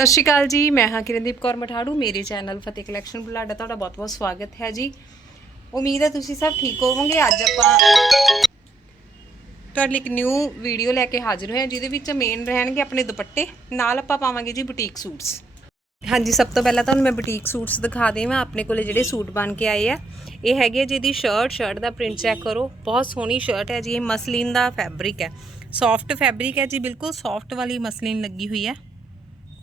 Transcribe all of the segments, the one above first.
ਸਤਿ ਸ਼੍ਰੀ ਅਕਾਲ ਜੀ, ਮੈਂ ਹਾਂ ਕਿਰਨਦੀਪ ਕੌਰ ਮਠਾੜੂ, ਮੇਰੇ ਚੈਨਲ ਫਤਿਹ ਕਲੈਕਸ਼ਨ ਬੁਲਾਡਾ ਤੁਹਾਡਾ ਬਹੁਤ-ਬਹੁਤ ਸਵਾਗਤ ਹੈ ਜੀ। ਉਮੀਦ ਹੈ ਤੁਸੀਂ ਸਭ ਠੀਕ ਹੋਵੋਗੇ। ਅੱਜ ਆਪਾਂ ਤੁਹਾਡੇ ਲਈ ਇੱਕ ਨਿਊ ਵੀਡੀਓ ਲੈ ਕੇ ਹਾਜ਼ਰ ਹੋਏ ਹਾਂ, ਜਿਹਦੇ ਵਿੱਚ ਮੇਨ ਰਹਿਣਗੇ ਆਪਣੇ ਦੁਪੱਟੇ। ਨਾਲ ਆਪਾਂ ਪਾਵਾਂਗੇ ਜੀ ਬੁਟੀਕ ਸੂਟਸ। ਹਾਂਜੀ, ਸਭ ਤੋਂ ਪਹਿਲਾਂ ਤੁਹਾਨੂੰ ਮੈਂ ਬੁਟੀਕ ਸੂਟਸ ਦਿਖਾ ਦੇਵਾਂ, ਆਪਣੇ ਕੋਲੇ ਜਿਹੜੇ ਸੂਟ ਬਣ ਕੇ ਆਏ ਆ। ਇਹ ਹੈਗੇ ਜੀ ਇਹਦੀ ਸ਼ਰਟ ਸ਼ਰਟ ਦਾ ਪ੍ਰਿੰਟ ਚੈੱਕ ਕਰੋ। ਬਹੁਤ ਸੋਹਣੀ ਸ਼ਰਟ ਹੈ ਜੀ, ਇਹ ਮਸਲੀਨ ਦਾ ਫੈਬਰਿਕ ਹੈ। ਸੌਫਟ ਫੈਬਰਿਕ ਹੈ ਜੀ, ਬਿਲਕੁਲ ਸੌਫਟ ਵਾਲੀ ਮਸਲੀਨ ਲੱਗੀ ਹੋਈ ਹੈ।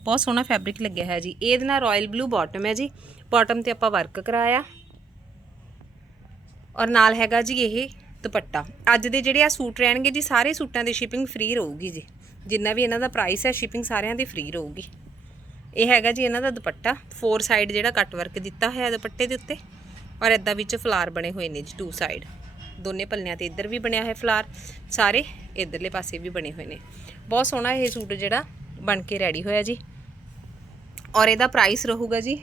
ਬਹੁਤ ਸੋਹਣਾ ਫੈਬਰਿਕ ਲੱਗਿਆ ਹੈ ਜੀ। ਇਹਦੇ ਨਾਲ ਰਾਇਲ ਬਲੂ ਬਾਟਮ ਹੈ ਜੀ। ਬਾਟਮ ਤੇ ਆਪਾਂ ਵਰਕ ਕਰਾਇਆ। ਔਰ ਨਾਲ ਹੈਗਾ ਜੀ ਇਹ ਦੁਪੱਟਾ। ਅੱਜ ਦੇ ਜਿਹੜੇ ਆ ਸੂਟ ਰਹਿਣਗੇ ਜੀ, ਸਾਰੇ ਸੂਟਾਂ ਦੀ ਸ਼ਿਪਿੰਗ ਫ੍ਰੀ ਰਹੂਗੀ ਜੀ। ਜਿੰਨਾ ਵੀ ਇਹਨਾਂ ਦਾ ਪ੍ਰਾਈਸ ਹੈ ਸ਼ਿਪਿੰਗ ਸਾਰਿਆਂ ਦੀ ਫ੍ਰੀ ਰਹੂਗੀ। ਇਹ ਹੈਗਾ ਜੀ ਇਹਨਾਂ ਦਾ ਦੁਪੱਟਾ। ਫੋਰ ਸਾਈਡ ਜਿਹੜਾ ਕੱਟ ਵਰਕ ਦਿੱਤਾ ਹੋਇਆ ਦੁਪੱਟੇ ਦੇ ਉੱਤੇ। ਔਰ ਇਦਾਂ ਵਿੱਚ ਫਲਾਰ ਬਣੇ ਹੋਏ ਨੇ ਜੀ ਟੂ ਸਾਈਡ ਦੋਨੇ ਪੱਲਿਆਂ ਤੇ ਇੱਧਰ ਵੀ ਬਣਿਆ ਹੋਇਆ ਫਲਾਰ। ਸਾਰੇ ਇੱਧਰਲੇ ਪਾਸੇ ਵੀ ਬਣੇ ਹੋਏ ਨੇ। ਬਹੁਤ ਸੋਹਣਾ ਇਹ ਸੂਟ ਜਿਹੜਾ ਬਣ ਕੇ ਰੈਡੀ ਹੋਇਆ ਜੀ। ਔਰ ਇਹਦਾ ਪ੍ਰਾਈਸ ਰਹੂਗਾ ਜੀ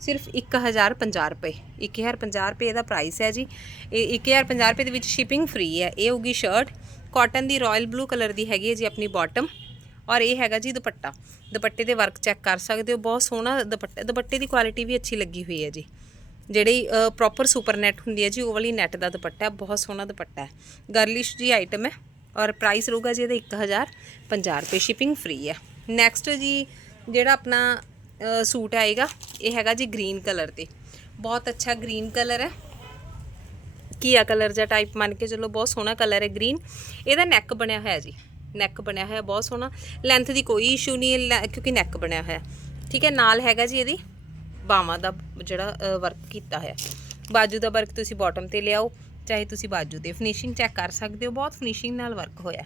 ਸਿਰਫ 1050 ਰੁਪਏ। 1050 ਰੁਪਏ ਇਹਦਾ ਪ੍ਰਾਈਸ ਹੈ ਜੀ। ਇਹ 1050 ਰੁਪਏ ਦੇ ਵਿੱਚ ਸ਼ਿਪਿੰਗ ਫ੍ਰੀ ਹੈ। ਇਹ ਹੋਗੀ ਸ਼ਰਟ ਕਾਟਨ ਦੀ ਰਾਇਲ ਬਲੂ ਕਲਰ ਦੀ ਹੈਗੀ ਹੈ ਜੀ ਆਪਣੀ ਬਾਟਮ ਔਰ ਇਹ ਹੈਗਾ ਜੀ ਦੁਪੱਟਾ। ਦੁਪੱਟੇ ਦੇ ਵਰਕ ਚੈੱਕ ਕਰ ਸਕਦੇ ਹੋ। ਬਹੁਤ ਸੋਹਣਾ ਦੁਪੱਟਾ। ਦੁਪੱਟੇ ਦੀ ਕੁਆਲਿਟੀ ਵੀ ਅੱਛੀ ਲੱਗੀ ਹੋਈ ਹੈ ਜੀ। ਜਿਹੜੀ ਪ੍ਰੋਪਰ ਸੁਪਰ ਨੈਟ ਹੁੰਦੀ ਹੈ ਜੀ, ਉਹ ਵਾਲੀ ਨੈਟ ਦਾ ਦੁਪੱਟਾ ਬਹੁਤ ਸੋਹਣਾ ਦੁਪੱਟਾ ਹੈ। ਗਰਲਿਸ਼ ਜੀ ਆਈਟਮ ਹੈ। ਔਰ ਪ੍ਰਾਈਸ ਰਹੂਗਾ ਜੀ ਇਹਦਾ 1050 ਰੁਪਏ। ਸ਼ਿਪਿੰਗ ਫ੍ਰੀ ਹੈ। ਨੈਕਸਟ ਜੀ ਜਿਹੜਾ ਆਪਣਾ ਸੂਟ ਆਏਗਾ, ਇਹ ਹੈਗਾ ਜੀ ਗ੍ਰੀਨ ਕਲਰ ਤੇ। ਬਹੁਤ ਅੱਛਾ ਗ੍ਰੀਨ ਕਲਰ ਹੈ। ਕੀਆ ਕਲਰ ਜਾਂ ਟਾਈਪ ਮੰਨ ਕੇ ਚਲੋ, ਬਹੁਤ ਸੋਹਣਾ ਕਲਰ ਹੈ ਗ੍ਰੀਨ। ਇਹਦਾ ਨੈਕ ਬਣਿਆ ਹੋਇਆ ਜੀ। ਨੈਕ ਬਣਿਆ ਹੋਇਆ, ਬਹੁਤ ਸੋਹਣਾ। ਲੈਂਥ ਦੀ ਕੋਈ ਇਸ਼ੂ ਨਹੀਂ ਹੈ ਲੈ- ਕਿਉਂਕਿ ਨੈਕ ਬਣਿਆ ਹੋਇਆ। ਠੀਕ ਹੈ, ਨਾਲ ਹੈਗਾ ਜੀ ਇਹਦੀ ਬਾਹਾਂ ਦਾ ਜਿਹੜਾ ਵਰਕ ਕੀਤਾ ਹੋਇਆ। ਬਾਜੂ ਦਾ ਵਰਕ ਤੁਸੀਂ ਬਾਟਮ ਤੇ ਲਿਆਓ, ਚਾਹੇ ਤੁਸੀਂ ਬਾਜੂ ਤੇ ਫਿਨਿਸ਼ਿੰਗ ਚੈੱਕ ਕਰ ਸਕਦੇ ਹੋ। ਬਹੁਤ ਫਿਨਿਸ਼ਿੰਗ ਨਾਲ ਵਰਕ ਹੋਇਆ।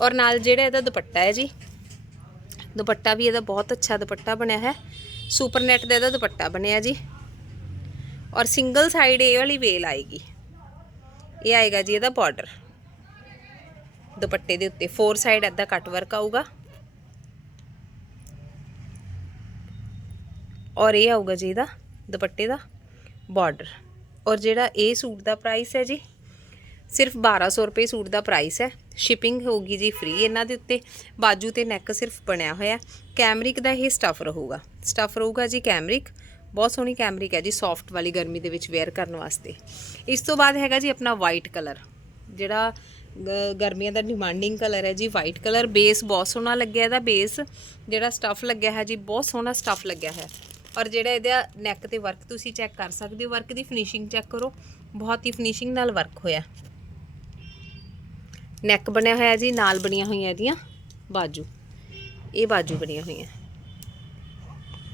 ਔਰ ਨਾਲ ਜਿਹੜਾ ਇਹਦਾ ਦੁਪੱਟਾ ਹੈ ਜੀ ਦੁਪੱਟਾ ਵੀ ਇਹਦਾ ਬਹੁਤ ਅੱਛਾ ਦੁਪੱਟਾ ਬਣਿਆ ਹੈ। ਸੁਪਰ ਨੈਟ ਦਾ ਇਹਦਾ ਦੁਪੱਟਾ ਬਣਿਆ ਜੀ। ਔਰ ਸਿੰਗਲ ਸਾਈਡ ਇਹ ਵਾਲੀ ਵੇਲ ਆਏਗੀ। ਇਹ ਆਏਗਾ ਜੀ ਇਹਦਾ ਬਾਰਡਰ ਦੁਪੱਟੇ ਦੇ ਉੱਤੇ ਫੋਰ ਸਾਈਡ ਐਦਾ ਕੱਟ ਵਰਕ ਆਊਗਾ। ਔਰ ਇਹ ਆਊਗਾ ਜੀ ਇਹਦਾ ਦੁਪੱਟੇ ਦਾ ਬਾਰਡਰ ਔਰ ਜਿਹੜਾ ਇਹ ਸੂਟ ਦਾ ਪ੍ਰਾਈਸ ਹੈ ਜੀ ਸਿਰਫ 1200 ਰੁਪਏ ਸੂਟ ਦਾ ਪ੍ਰਾਈਸ ਹੈ। ਸ਼ਿਪਿੰਗ ਹੋਊਗੀ ਜੀ ਫ੍ਰੀ ਇਹਨਾਂ ਦੇ ਉੱਤੇ। ਬਾਜੂ ਤੇ ਨੈਕ ਸਿਰਫ ਬਣਿਆ ਹੋਇਆ। ਕੈਮਰਿਕ ਦਾ ਇਹ ਸਟਫ ਰਹੂਗਾ। ਸਟਫ ਰਹੂਗਾ ਜੀ ਕੈਮਰਿਕ ਬਹੁਤ ਸੋਹਣੀ ਕੈਮਰਿਕ ਹੈ ਜੀ ਸੌਫਟ ਵਾਲੀ ਗਰਮੀ ਦੇ ਵਿੱਚ ਵੇਅਰ ਕਰਨ ਵਾਸਤੇ। ਇਸ ਤੋਂ ਬਾਅਦ ਹੈਗਾ ਜੀ ਆਪਣਾ ਵਾਈਟ ਕਲਰ ਜਿਹੜਾ ਗਰਮੀਆਂ ਦਾ ਡਿਮਾਂਡਿੰਗ ਕਲਰ ਹੈ ਜੀ ਵਾਈਟ ਕਲਰ ਬੇਸ ਬਹੁਤ ਸੋਹਣਾ ਲੱਗਿਆ ਇਹਦਾ ਬੇਸ ਜਿਹੜਾ ਸਟਫ ਲੱਗਿਆ ਹੈ ਜੀ, ਬਹੁਤ ਸੋਹਣਾ ਸਟਫ ਲੱਗਿਆ ਹੈ। ਔਰ ਜਿਹੜਾ ਇਹਦਾ ਨੈਕ ਤੇ ਵਰਕ ਤੁਸੀਂ ਚੈੱਕ ਕਰ ਸਕਦੇ ਹੋ। ਵਰਕ ਦੀ ਫਿਨਿਸ਼ਿੰਗ ਚੈੱਕ ਕਰੋ। ਬਹੁਤ ਹੀ ਫਿਨਿਸ਼ਿੰਗ ਨਾਲ ਵਰਕ ਹੋਇਆ। ਨੈਕ ਬਣਿਆ ਹੋਇਆ ਜੀ, ਨਾਲ ਬਣੀਆਂ ਹੋਈਆਂ ਇਹਦੀਆਂ, ਬਾਜੂ। ਇਹ ਬਾਜੂ ਬਣੀਆਂ ਹੋਈਆਂ।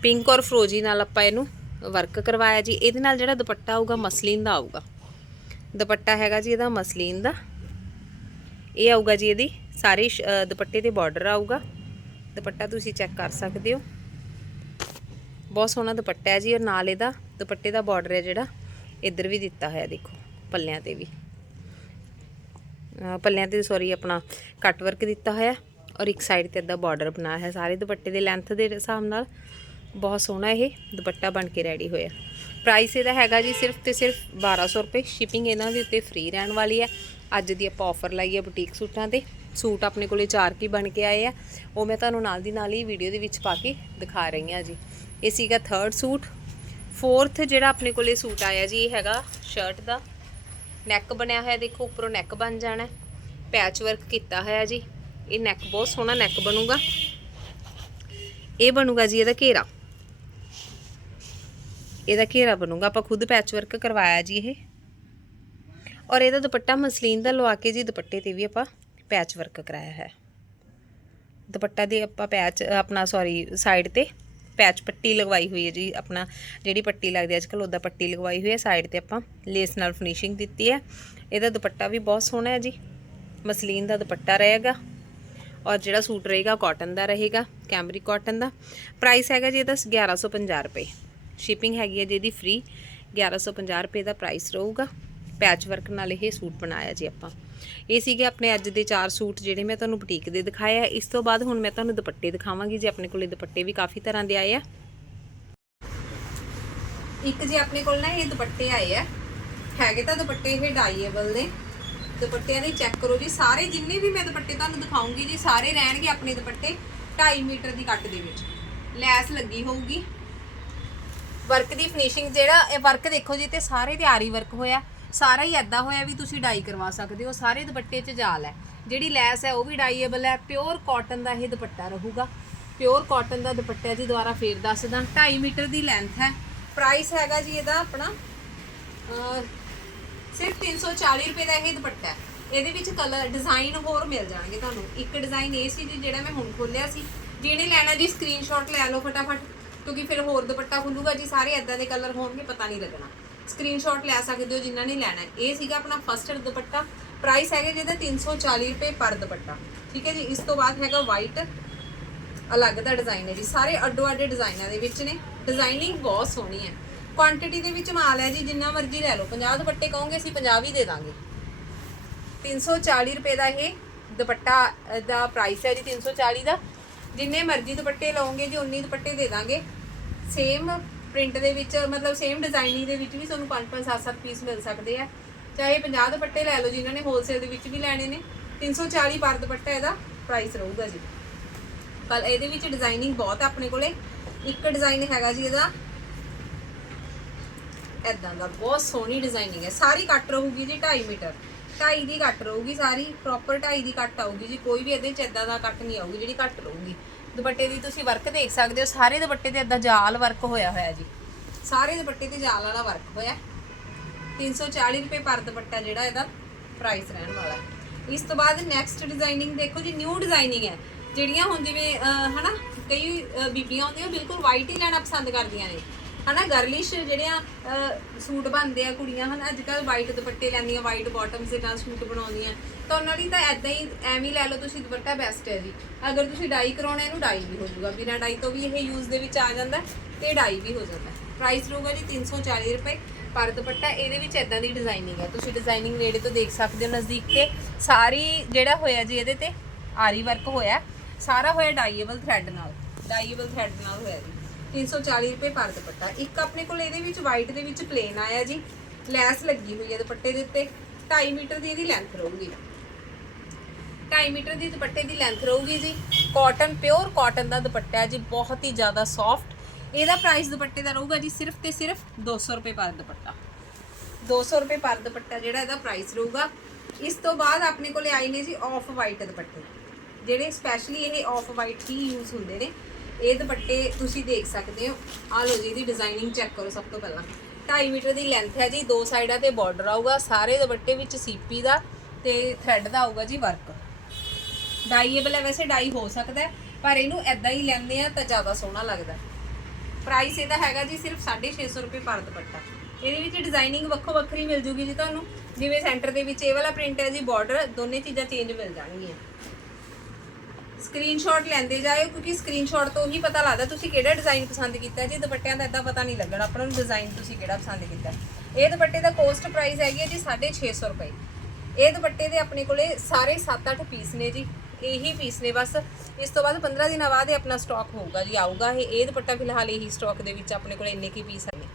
ਪਿੰਕ ਔਰ ਫਰੋਜੀ ਨਾਲ ਆਪਾਂ ਇਹਨੂੰ ਵਰਕ ਕਰਵਾਇਆ ਜੀ। ਇਹਦੇ ਨਾਲ ਜਿਹੜਾ ਦੁਪੱਟਾ ਆਊਗਾ, ਮਸਲੀਨ ਦਾ ਆਊਗਾ। ਦੁਪੱਟਾ ਹੈਗਾ ਜੀ ਇਹਦਾ ਮਸਲੀਨ ਦਾ। ਇਹ ਆਊਗਾ ਜੀ ਇਹਦੀ ਸਾਰੇ ਸ਼- ਦੁਪੱਟੇ ਤੇ ਬਾਰਡਰ ਆਊਗਾ। ਦੁਪੱਟਾ ਤੁਸੀਂ ਚੈੱਕ ਕਰ ਸਕਦੇ ਹੋ। ਬਹੁਤ ਸੋਹਣਾ ਦੁਪੱਟਾ ਹੈ ਜੀ ਔਰ ਨਾਲ ਇਹਦਾ ਦੁਪੱਟੇ ਦਾ ਬਾਰਡਰ ਹੈ ਜਿਹੜਾ। ਇੱਧਰ ਵੀ ਦਿੱਤਾ ਹੋਇਆ ਦੇਖੋ, ਪੱਲਿਆਂ ਤੇ ਵੀ। ਪੱਲਿਆਂ ਤੇ ਸੌਰੀ ਆਪਣਾ ਕੱਟ ਵਰਕ ਦਿੱਤਾ ਹੋਇਆ ਔਰ ਇੱਕ ਸਾਈਡ ਤੇ ਅੱਦਾ ਬਾਰਡਰ ਬਣਾਇਆ ਹੈ। ਸਾਰੇ ਦੁਪੱਟੇ ਦੇ ਲੈਂਥ ਦੇ ਹਿਸਾਬ ਨਾਲ ਬਹੁਤ ਸੋਹਣਾ ਇਹ ਦੁਪੱਟਾ ਬਣ ਕੇ ਰੈਡੀ ਹੋਇਆ ਪ੍ਰਾਈਸ ਇਹਦਾ ਹੈਗਾ ਜੀ ਸਿਰਫ ਤੇ ਸਿਰਫ 1200 ਰੁਪਏ। ਸ਼ਿਪਿੰਗ ਇਹਨਾਂ ਦੇ ਉੱਤੇ ਫ੍ਰੀ ਰਹਿਣ ਵਾਲੀ ਹੈ। ਅੱਜ ਦੀ ਆਪਾਂ ਆਫਰ ਲਾਈ ਹੈ ਬੁਟੀਕ ਸੂਟਾਂ ਤੇ। ਸੂਟ ਆਪਣੇ ਕੋਲੇ ਚਾਰ ਕੀ ਬਣ ਕੇ ਆਏ ਆ। ਉਹ ਮੈਂ ਤੁਹਾਨੂੰ ਨਾਲ ਦੀ ਨਾਲ ਹੀ ਵੀਡੀਓ ਦੇ ਵਿੱਚ ਪਾ ਕੇ ਦਿਖਾ ਰਹੀ ਹਾਂ ਜੀ। ਇਹ ਸੀਗਾ ਥਰਡ ਸੂਟ। ਫੋਰਥ ਜਿਹੜਾ ਆਪਣੇ ਕੋਲੇ ਸੂਟ ਆਇਆ ਜੀ, ਇਹ ਹੈਗਾ ਸ਼ਰਟ ਦਾ। ਨੈਕ ਬਣਿਆ ਹੋਇਆ, ਦੇਖੋ ਉੱਪਰੋਂ ਨੈਕ ਬਣ ਜਾਣਾ ਪੈਚ ਵਰਕ ਕੀਤਾ ਹੋਇਆ ਜੀ। ਇਹ ਨੈਕ ਬਹੁਤ ਸੋਹਣਾ ਨੈਕ ਬਣੂਗਾ। ਇਹ ਬਣੂਗਾ ਜੀ ਇਹਦਾ ਘੇਰਾ। ਇਹਦਾ ਘੇਰਾ ਬਣੂਗਾ। ਆਪਾਂ ਖੁਦ ਪੈਚ ਵਰਕ ਕਰਵਾਇਆ ਜੀ ਇਹ। ਔਰ ਇਹਦਾ ਦੁਪੱਟਾ ਮਸਲੀਨ ਦਾ ਲਵਾ ਕੇ ਜੀ, ਦੁਪੱਟੇ ਤੇ ਵੀ ਆਪਾਂ ਪੈਚ ਵਰਕ ਕਰਾਇਆ ਹੈ। ਦੁਪੱਟਾ ਦੇ ਆਪਾਂ ਪੈਚ ਆਪਣਾ ਸੌਰੀ ਸਾਈਡ ਤੇ ਪੈਚ ਪੱਟੀ ਲਗਵਾਈ ਹੋਈ ਹੈ ਜੀ, ਆਪਣਾ ਜਿਹੜੀ ਪੱਟੀ ਲੱਗਦੀ ਅੱਜ ਕੱਲ ਉਹਦਾ ਪੱਟੀ ਲਗਵਾਈ ਹੋਈ ਹੈ, ਸਾਈਡ ਤੇ ਆਪਾਂ ਲੇਸ ਨਾਲ ਫਿਨਿਸ਼ਿੰਗ ਦਿੱਤੀ ਹੈ। ਇਹਦਾ ਦੁਪੱਟਾ ਵੀ ਬਹੁਤ ਸੋਹਣਾ ਹੈ ਜੀ, ਮਸਲੀਨ ਦਾ ਦੁਪੱਟਾ ਰਹੇਗਾ ਔਰ ਜਿਹੜਾ ਸੂਟ ਰਹੇਗਾ ਕਾਟਨ ਦਾ ਰਹੇਗਾ ਕੈਮਰੀ ਕਾਟਨ ਦਾ। ਪ੍ਰਾਈਸ ਹੈਗਾ ਜੀ ਇਹਦਾ 1150 ਰੁਪਏ। ਸ਼ਿਪਿੰਗ ਹੈਗੀ ਹੈ ਜੀ ਇਹਦੀ ਫ੍ਰੀ 1150 ਰੁਪਏ ਦਾ ਪ੍ਰਾਈਸ ਰਹੂਗਾ। ਪੈਚ ਵਰਕ ਨਾਲ ਇਹ ਸੂਟ ਬਣਾਇਆ ਜੀ ਆਪਾਂ। ਇਹ ਸੀਗੇ ਆਪਣੇ ਅੱਜ ਦੇ ਚਾਰ ਸੂਟ ਜਿਹੜੇ ਮੈਂ ਤੁਹਾਨੂੰ ਬੁਟੀਕ ਦੇ ਦਿਖਾਏ ਇਸ ਤੋਂ ਬਾਅਦ ਹੁਣ ਮੈਂ ਤੁਹਾਨੂੰ ਦੁਪੱਟੇ ਦਿਖਾਵਾਂਗੀ, ਜੀ ਆਪਣੇ ਕੋਲੇ ਦੁਪੱਟੇ ਵੀ ਕਾਫੀ ਤਰ੍ਹਾਂ ਦੇ ਆਏ ਆ। ਇੱਕ ਜੀ ਆਪਣੇ ਕੋਲ ਨਾ ਇਹ ਦੁਪੱਟੇ ਆਏ ਆ, ਹੈਗੇ ਤਾਂ ਦੁਪੱਟੇ ਇਹ ਡਾਈਏਬਲ ਨੇ। ਦੁਪੱਟਿਆਂ ਦੇ ਚੈੱਕ ਕਰੋ ਜੀ, ਸਾਰੇ ਜਿੰਨੇ ਵੀ ਮੈਂ ਦੁਪੱਟੇ ਤੁਹਾਨੂੰ ਦਿਖਾਉਂਗੀ ਜੀ, ਸਾਰੇ ਰਹਿਣਗੇ ਆਪਣੇ ਦੁਪੱਟੇ 2.5 ਮੀਟਰ ਦੀ ਕੱਟ ਦੇ ਵਿੱਚ। ਲੈਸ ਲੱਗੀ ਹੋਊਗੀ। ਵਰਕ ਦੀ ਫਿਨਿਸ਼ਿੰਗ ਜਿਹੜਾ, ਇਹ ਵਰਕ ਦੇਖੋ ਜੀ, ਤੇ ਸਾਰੇ ਤੇ ਆਰੀ ਵਰਕ ਹੋਇਆ। ਸਾਰਾ ਹੀ ਐਦਾਂ ਹੋਇਆ ਵੀ ਤੁਸੀਂ ਡਾਈ ਕਰਵਾ ਸਕਦੇ ਹੋ ਸਾਰੇ ਦੁਪੱਟੇ 'ਚ ਜਾਲ ਹੈ। ਜਿਹੜੀ ਲੈਸ ਹੈ ਉਹ ਵੀ ਡਾਈਏਬਲ ਹੈ ਪਿਓਰ ਕਾਟਨ ਦਾ ਇਹ ਦੁਪੱਟਾ ਰਹੂਗਾ। ਪਿਓਰ ਕਾਟਨ ਦਾ ਦੁਪੱਟਾ ਜੀ ਦੁਬਾਰਾ ਫੇਰ ਦੱਸਦਾ 2.5 ਮੀਟਰ ਦੀ ਲੈਂਥ ਹੈ। ਪ੍ਰਾਈਸ ਹੈਗਾ ਜੀ ਇਹਦਾ ਆਪਣਾ ਅਹ, ਸਿਰਫ 340 ਰੁਪਏ ਦਾ ਇਹ ਦੁਪੱਟਾ ਹੈ। ਇਹਦੇ ਵਿੱਚ ਕਲਰ ਡਿਜ਼ਾਈਨ ਹੋਰ ਮਿਲ ਜਾਣਗੇ ਤੁਹਾਨੂੰ। ਇੱਕ ਡਿਜ਼ਾਈਨ ਇਹ ਸੀ ਜੀ ਜਿਹੜਾ ਮੈਂ ਹੁਣ ਖੋਲਿਆ ਸੀ। ਜਿਹਨੇ ਲੈਣਾ ਜੀ ਸਕਰੀਨਸ਼ਾਟ ਲੈ ਲਓ ਫਟਾਫਟ ਕਿਉਂਕਿ ਫਿਰ ਹੋਰ ਦੁਪੱਟਾ ਖੁੱਲੂਗਾ ਜੀ ਸਾਰੇ ਇਦਾਂ ਦੇ ਕਲਰ ਹੋਣਗੇ ਪਤਾ ਨਹੀਂ ਲੱਗਣਾ। ਸਕਰੀਨਸ਼ਾਟ ਲੈ ਸਕਦੇ ਹੋ ਜਿਨ੍ਹਾਂ ਨੇ ਲੈਣਾ ਇਹ ਸੀਗਾ ਆਪਣਾ ਫਸਟ ਦੁਪੱਟਾ। ਪ੍ਰਾਈਸ ਹੈਗਾ ਜਿਹਦਾ 340 ਰੁਪਏ ਪਰ ਦੁਪੱਟਾ। ਠੀਕ ਹੈ ਜੀ, ਇਸ ਤੋਂ ਬਾਅਦ ਹੈਗਾ ਵਾਈਟ ਅਲੱਗ ਦਾ ਡਿਜ਼ਾਈਨ ਹੈ ਜੀ। ਸਾਰੇ ਅੱਡੋ ਅੱਡੇ ਡਿਜ਼ਾਈਨਾਂ ਦੇ ਵਿੱਚ ਨੇ। ਡਿਜ਼ਾਈਨਿੰਗ ਬਹੁਤ ਸੋਹਣੀ ਹੈ। ਕੁਆਂਟੀਟੀ ਦੇ ਵਿੱਚ ਮਾਲ ਹੈ ਜੀ, ਜਿੰਨਾ ਮਰਜ਼ੀ ਲੈ ਲਓ। 50 ਦੁਪੱਟੇ ਕਹੋਗੇ, ਅਸੀਂ 50 ਹੀ ਦੇ ਦਾਂਗੇ। 340 ਰੁਪਏ ਦਾ ਇਹ ਦੁਪੱਟਾ ਦਾ ਪ੍ਰਾਈਸ ਹੈ ਜੀ 340 ਦਾ। ਜਿੰਨੇ ਮਰਜ਼ੀ ਦੁਪੱਟੇ ਲਓਗੇ ਜੀ, ਉਨੀ ਦੁਪੱਟੇ ਦੇ ਦਾਂਗੇ। ਸੇਮ ਪ੍ਰਿੰਟ ਦੇ ਵਿੱਚ, ਮਤਲਬ ਸੇਮ ਡਿਜ਼ਾਈਨਿੰਗ ਦੇ ਵਿੱਚ ਵੀ ਤੁਹਾਨੂੰ 5-5 7-7 ਪੀਸ ਮਿਲ ਸਕਦੇ ਆ। ਚਾਹੇ 50 ਦੁਪੱਟੇ ਲੈ ਲਓ ਜਿਨ੍ਹਾਂ ਨੇ ਹੋਲਸੇਲ ਦੇ ਵਿੱਚ ਵੀ ਲੈਣੇ ਨੇ 340 ਪਰ ਦੁਪੱਟਾ ਇਹਦਾ ਪ੍ਰਾਈਸ ਰਹੂਗਾ ਜੀ। ਪਰ ਇਹਦੇ ਵਿੱਚ ਡਿਜ਼ਾਈਨਿੰਗ ਬਹੁਤ ਹੈ ਆਪਣੇ ਕੋਲੇ। ਇੱਕ ਡਿਜ਼ਾਈਨ ਹੈਗਾ ਜੀ ਇਹਦਾ। ਐਦਾਂ ਦਾ ਬਹੁਤ ਸੋਹਣੀ ਡਿਜ਼ਾਈਨਿੰਗ ਹੈ। ਸਾਰੀ ਕੱਟ ਰਹੂਗੀ ਜੀ 2.5 ਮੀਟਰ। 2.5 ਦੀ ਕੱਟ ਰਹੂਗੀ ਸਾਰੀ। ਪ੍ਰੋਪਰ 2.5 ਦੀ ਕੱਟ ਆਊਗੀ ਜੀ। ਕੋਈ ਵੀ ਇਹਦੇ ਚ ਐਦਾਂ ਦਾ ਕੱਟ ਨਹੀਂ ਆਊਗੀ ਜਿਹੜੀ ਕੱਟ ਰਹੂਗੀ। ਦੁਪੱਟੇ ਦੀ ਤੁਸੀਂ ਵਰਕ ਦੇਖ ਸਕਦੇ ਹੋ ਸਾਰੇ ਦੁਪੱਟੇ ਤੇ ਐਦਾਂ ਜਾਲ ਵਰਕ ਹੋਇਆ ਹੋਇਆ ਜੀ। ਸਾਰੇ ਦੁਪੱਟੇ ਤੇ ਜਾਲ ਵਾਲਾ ਵਰਕ ਹੋਇਆ। 340 ਰੁਪਏ ਪਰ ਦੁਪੱਟਾ ਜਿਹੜਾ ਇਹਦਾ ਪ੍ਰਾਈਸ ਰਹਿਣ ਵਾਲਾ ਇਸ ਤੋਂ ਬਾਅਦ ਨੈਕਸਟ ਡਿਜ਼ਾਈਨਿੰਗ ਦੇਖੋ ਜੀ ਨਿਊ ਡਿਜ਼ਾਈਨਿੰਗ ਹੈ। ਜਿਹੜੀਆਂ ਹੁਣ ਜਿਵੇਂ ਅਹ, ਹਨਾ ਕਈ ਬੀਬੀਆਂ ਹੁੰਦੀਆਂ ਬਿਲਕੁਲ ਵਾਈਟ ਹੀ ਲੈਣਾ ਪਸੰਦ ਕਰਦੀਆਂ ਨੇ। ਹਨਾ ਗਰਲਿਸ਼ ਜਿਹੜੀਆਂ ਸੂਟ ਬਣਦੇ ਆ ਕੁੜੀਆਂ, ਹਨ ਅੱਜ ਕੱਲ ਵਾਈਟ ਦੁਪੱਟੇ ਲੈਂਦੀਆਂ ਵਾਈਟ ਬਾਟਮਸ ਦੇ ਨਾਲ ਸੂਟ ਬਣਾਉਂਦੀਆਂ। ਤਾਂ ਉਹਨਾਂ ਲਈ ਤਾਂ ਐਦਾਂ ਹੀ, ਐਵੇਂ ਹੀ ਲੈ ਲਓ ਤੁਸੀਂ, ਦੁਪੱਟਾ ਬੈਸਟ ਹੈ ਜੀ। ਅਗਰ ਤੁਸੀਂ ਡਾਈ ਕਰਾਉਣਾ, ਇਹਨੂੰ ਡਾਈ ਵੀ ਹੋ ਜਾਊਗਾ। ਬਿਨਾਂ ਡਾਈ ਤੋਂ ਵੀ ਇਹ ਯੂਜ਼ ਦੇ ਵਿੱਚ ਆ ਜਾਂਦਾ, ਤੇ ਡਾਈ ਵੀ ਹੋ ਜਾਂਦਾ। ਪ੍ਰਾਈਸ ਰਹੂਗਾ ਜੀ 340 ਰੁਪਏ ਪਰ ਦੁਪੱਟਾ, ਇਹਦੇ ਵਿੱਚ ਐਦਾਂ ਦੀ ਡਿਜ਼ਾਈਨਿੰਗ ਹੈ। ਤੁਸੀਂ ਡਿਜ਼ਾਈਨਿੰਗ ਨੇੜੇ ਤੋਂ ਦੇਖ ਸਕਦੇ ਹੋ, ਨਜ਼ਦੀਕ ਤੇ ਸਾਰੀ ਜਿਹੜਾ ਹੋਇਆ ਜੀ ਇਹਦੇ ਤੇ, ਆਰੀ ਵਰਕ ਹੋਇਆ। ਸਾਰਾ ਹੋਇਆ ਡਾਈਏਬਲ ਥ੍ਰੈਡ ਨਾਲ। ਡਾਈਏਬਲ ਥ੍ਰੈਡ ਨਾਲ ਹੋਇਆ ਜੀ। 340 ਰੁਪਏ ਪਰ ਦੁਪੱਟਾ। ਇੱਕ ਆਪਣੇ ਕੋਲ ਇਹਦੇ ਵਿੱਚ ਵਾਈਟ ਦੇ ਵਿੱਚ ਪਲੇਨ ਆਇਆ ਜੀ। ਲੈਸ ਲੱਗੀ ਹੋਈ ਹੈ ਦੁਪੱਟੇ ਦੇ ਉੱਤੇ। 2.5 ਮੀਟਰ ਦੀ ਇਹਦੀ ਲੈਂਥ ਰਹੂਗੀ। 2.5 ਮੀਟਰ ਦੀ ਦੁਪੱਟੇ ਦੀ ਲੈਂਥ ਰਹੂਗੀ ਜੀ। ਕਾਟਨ ਪਿਓਰ ਕਾਟਨ ਦਾ ਦੁਪੱਟਾ ਹੈ ਜੀ। ਬਹੁਤ ਹੀ ਜ਼ਿਆਦਾ ਸੌਫਟ ਇਹਦਾ ਪ੍ਰਾਈਸ ਦੁਪੱਟੇ ਦਾ ਰਹੂਗਾ ਜੀ ਸਿਰਫ ਤੇ ਸਿਰਫ 200 ਰੁਪਏ ਪਰ ਦੁਪੱਟਾ। 200 ਰੁਪਏ ਪਰ ਦੁਪੱਟਾ ਜਿਹੜਾ ਇਹਦਾ ਪ੍ਰਾਈਸ ਰਹੂਗਾ। ਇਸ ਤੋਂ ਬਾਅਦ ਆਪਣੇ ਕੋਲੇ ਆਏ ਨੇ ਜੀ ਆਫ ਵਾਈਟ ਦੁਪੱਟੇ। ਜਿਹੜੇ ਸਪੈਸ਼ਲੀ ਇਹ ਆਫ ਵਾਈਟ ਹੀ ਯੂਜ਼ ਹੁੰਦੇ ਨੇ। ਇਹ ਦੁਪੱਟੇ ਤੁਸੀਂ ਦੇਖ ਸਕਦੇ ਹੋ। ਆ ਲਓ ਜੀ, ਇਹਦੀ ਡਿਜ਼ਾਈਨਿੰਗ ਚੈੱਕ ਕਰੋ ਸਭ ਤੋਂ ਪਹਿਲਾਂ। 2.5 ਮੀਟਰ ਦੀ ਲੈਂਥ ਹੈ ਜੀ, ਦੋ ਸਾਈਡਾਂ ਤੇ ਬਾਰਡਰ ਆਊਗਾ। ਸਾਰੇ ਦੁਪੱਟੇ ਵਿੱਚ ਸੀਪੀ ਦਾ ਤੇ ਥ੍ਰੈਡ ਦਾ ਆਊਗਾ ਜੀ ਵਰਕ ਡਾਈਏਬਲ ਹੈ, ਵੈਸੇ ਡਾਈ ਹੋ ਸਕਦਾ ਪਰ ਇਹਨੂੰ ਐਦਾਂ ਹੀ ਲੈਂਦੇ ਆ ਤਾਂ ਜ਼ਿਆਦਾ ਸੋਹਣਾ ਲੱਗਦਾ ਪ੍ਰਾਈਸ ਇਹਦਾ ਹੈਗਾ ਜੀ ਸਿਰਫ 650 ਰੁਪਏ ਪਰ ਦੁਪੱਟਾ। ਇਹਦੇ ਵਿੱਚ ਡਿਜ਼ਾਈਨਿੰਗ ਵੱਖੋ ਵੱਖਰੀ ਮਿਲ ਜੂਗੀ ਜੀ ਤੁਹਾਨੂੰ। ਜਿਵੇਂ ਸੈਂਟਰ ਦੇ ਵਿੱਚ ਇਹ ਵਾਲਾ ਪ੍ਰਿੰਟ ਹੈ ਜੀ ਬਾਰਡਰ ਦੋਨੇ ਚੀਜ਼ਾਂ ਚੇਂਜ ਮਿਲ ਜਾਣਗੀਆਂ। ਸਕਰੀਨਸ਼ਾਟ ਲੈਂਦੇ ਜਾਇਓ, ਕਿਉਂਕਿ ਸਕਰੀਨਸ਼ਾਟ ਤੋਂ ਹੀ ਪਤਾ ਲੱਗਦਾ ਤੁਸੀਂ ਕਿਹੜਾ ਡਿਜ਼ਾਈਨ ਪਸੰਦ ਕੀਤਾ ਜੀ ਦੁਪੱਟਿਆਂ ਦਾ ਇਦਾਂ ਪਤਾ ਨਹੀਂ ਲੱਗਣਾ, ਆਪਾਂ ਨੂੰ ਡਿਜ਼ਾਈਨ ਤੁਸੀਂ ਕਿਹੜਾ ਪਸੰਦ ਕੀਤਾ ਇਹ ਦੁਪੱਟੇ ਦਾ ਕੋਸਟ ਪ੍ਰਾਈਸ ਹੈਗੀ ਹੈ ਜੀ 650 ਰੁਪਏ। ਇਹ ਦੁਪੱਟੇ ਦੇ ਆਪਣੇ ਕੋਲੇ ਸਾਰੇ 7-8 ਪੀਸ ਨੇ ਜੀ, ਇਹੀ ਪੀਸ ਨੇ ਬਸ। ਇਸ ਤੋਂ ਬਾਅਦ 15 ਦਿਨਾਂ ਬਾਅਦ ਇਹ ਆਪਣਾ ਸਟਾਕ ਹੋਊਗਾ ਜੀ, ਆਊਗਾ। ਇਹ ਇਹ ਦੁਪੱਟਾ ਫਿਲਹਾਲ ਇਹੀ ਸਟਾਕ ਦੇ ਵਿੱਚ ਆਪਣੇ ਕੋਲੇ ਇੰਨੇ ਕੀ ਪੀਸ ਨੇ